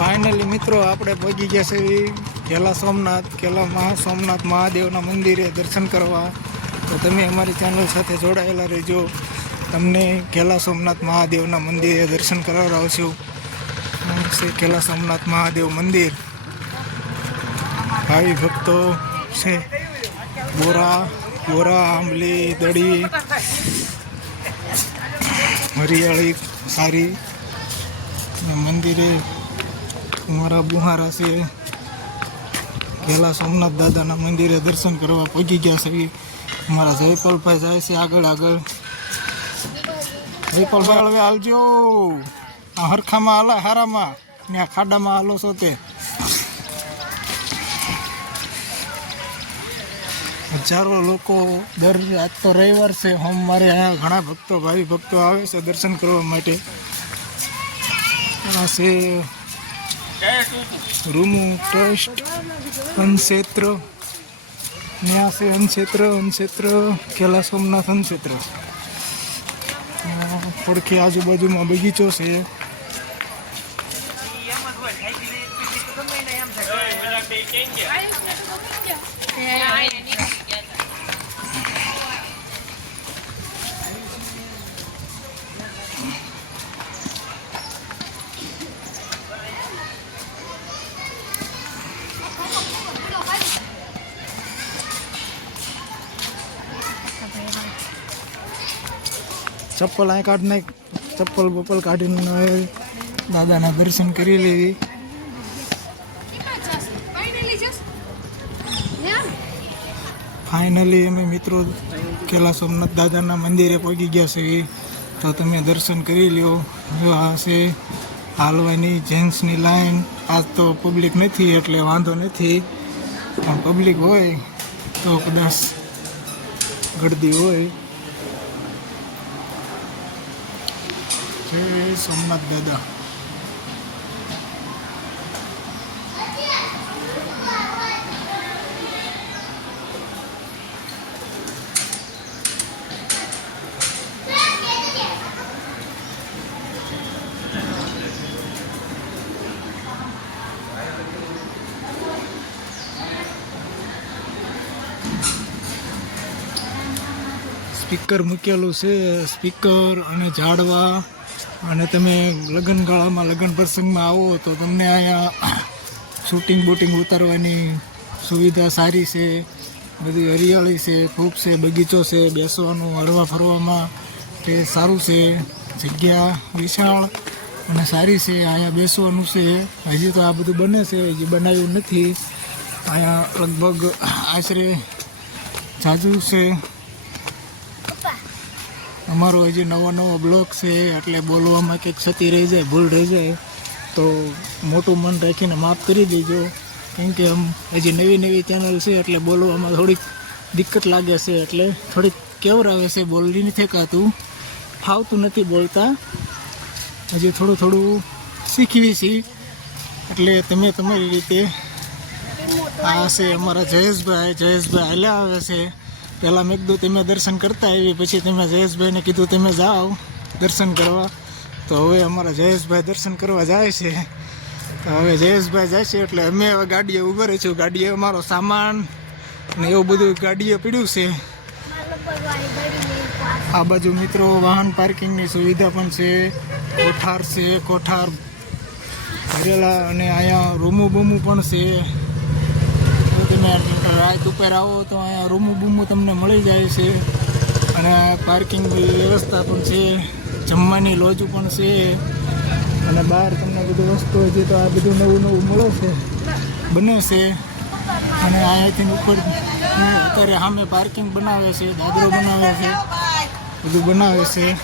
Finally મિત્રો, આપણે પહોંચી ગયા છે કેલા સોમનાથ, કેલા મહા સોમનાથ મહાદેવના મંદિરે દર્શન કરવા. તો તમે અમારી ચેનલ સાથે જોડાયેલા રહેજો. તમને કેલા સોમનાથ મહાદેવના મંદિરે દર્શન કરાવડાવશું છે કેલા સોમનાથ મહાદેવ મંદિર. ભાવિ ભક્તો છે. બોરા બોરા, આંબલી, દડી, હરિયાળી, સારી. મંદિરે અમારા બુહારા છે. કેલા સોમનાથ દાદાના મંદિરે દર્શન કરવા પહોંચી ગયા છે. અમારા જયપાલભાઈ જાય છે આગળ આગળ. જયપાલભાઈ, હવે હાલજો. આ હરખામાં હાલા હારામાં. ને આ ખાડામાં હાલો છો તે. હજારો લોકો દર આજ તો રવિવાર છે. સોમવારે અહીંયા ઘણા ભક્તો, ભાવિ ભક્તો આવે છે દર્શન કરવા માટે. આ છે રૂમુ ટ્રસ્ટ અનક્ષેત્ર ત્યાં છે અનક્ષેત્ર અનક્ષેત્ર કેલા સોમનાથ અનક્ષેત્ર. આ આજુબાજુમાં બગીચો છે. ચપ્પલ અહીં કાઢ નાખ ચપ્પલ બપ્પલ કાઢીને દાદાના દર્શન કરી લેવી. ફાઇનલી અમે મિત્રો કેલા સોમનાથ દાદાના મંદિરે પહોંચી ગયા છે તો તમે દર્શન કરી લ્યો. જો આ છે હાલવાની જેન્ટ્સની લાઈન આજ તો પબ્લિક નથી, એટલે વાંધો નથી. પણ પબ્લિક હોય તો કદાચ ગળદી હોય. જય સોમનાથ દાદા. સ્પીકર મૂકેલું છે સ્પીકર અને ઝાડવા અને તમે લગ્ન ગાળામાં, લગ્ન પ્રસંગમાં આવો તો તમને અહીંયા શૂટિંગ બૂટિંગ ઉતારવાની સુવિધા સારી છે, બધી હરિયાળી છે, ખૂબ છે, બગીચો છે, બેસવાનું, હરવા ફરવામાં તે સારું છે, જગ્યા વિશાળ અને સારી છે, અહીંયા બેસવાનું છે. હજી તો આ બધું બને છે, હજી બનાવ્યું નથી. અહીંયા લગભગ આશરે જાજુ છે. અમારો હજી નવો નવો બ્લોગ છે, એટલે બોલવામાં કંઈક ક્ષતિ રહી જાય, ભૂલ રહી જાય, તો મોટું મન રાખીને માફ કરી દેજો. કેમ કે આમ હજી નવી નવી ચેનલ છે, એટલે બોલવામાં થોડીક દિક્કત લાગે છે, એટલે થોડીક કેવરાવે છે બોલી નથી કાતું ફાવતું નથી બોલતા. હજી થોડું થોડું શીખવી છીએ એટલે તમે તમારી રીતે આ છે અમારા જયેશભાઈ જયેશભાઈ હાલ્યા આવે છે. પહેલાં મેં કીધું તમે દર્શન કરતા આવી પછી તમે જયેશભાઈને કીધું તમે જાઓ દર્શન કરવા. તો હવે અમારા જયેશભાઈ દર્શન કરવા જાય છે. તો હવે જયેશભાઈ જાય છે એટલે અમે હવે ગાડીએ ઊભા રહીશું ગાડીએ અમારો સામાન ને એવું બધું ગાડીએ પીડ્યું છે. આ બાજુ મિત્રો વાહન પાર્કિંગની સુવિધા પણ છે. કોઠાર છે, કોઠાર ભરેલા અને અહીંયા રૂમું બૂમું પણ છે. તમે રાત ઉપર આવો તો અહીંયા રૂમું બૂમું તમને મળી જાય છે. અને પાર્કિંગ વ્યવસ્થા પણ છે. જમવાની લોજ પણ છે. અને બહાર તમને બધું વસ્તુ હજી તો આ બધું નવું નવું મળે છે. બને છે. અને અહીંયાથી ઉપર અત્યારે સામે પાર્કિંગ બનાવે છે. દાદરો બનાવે છે. બધું બનાવે છે.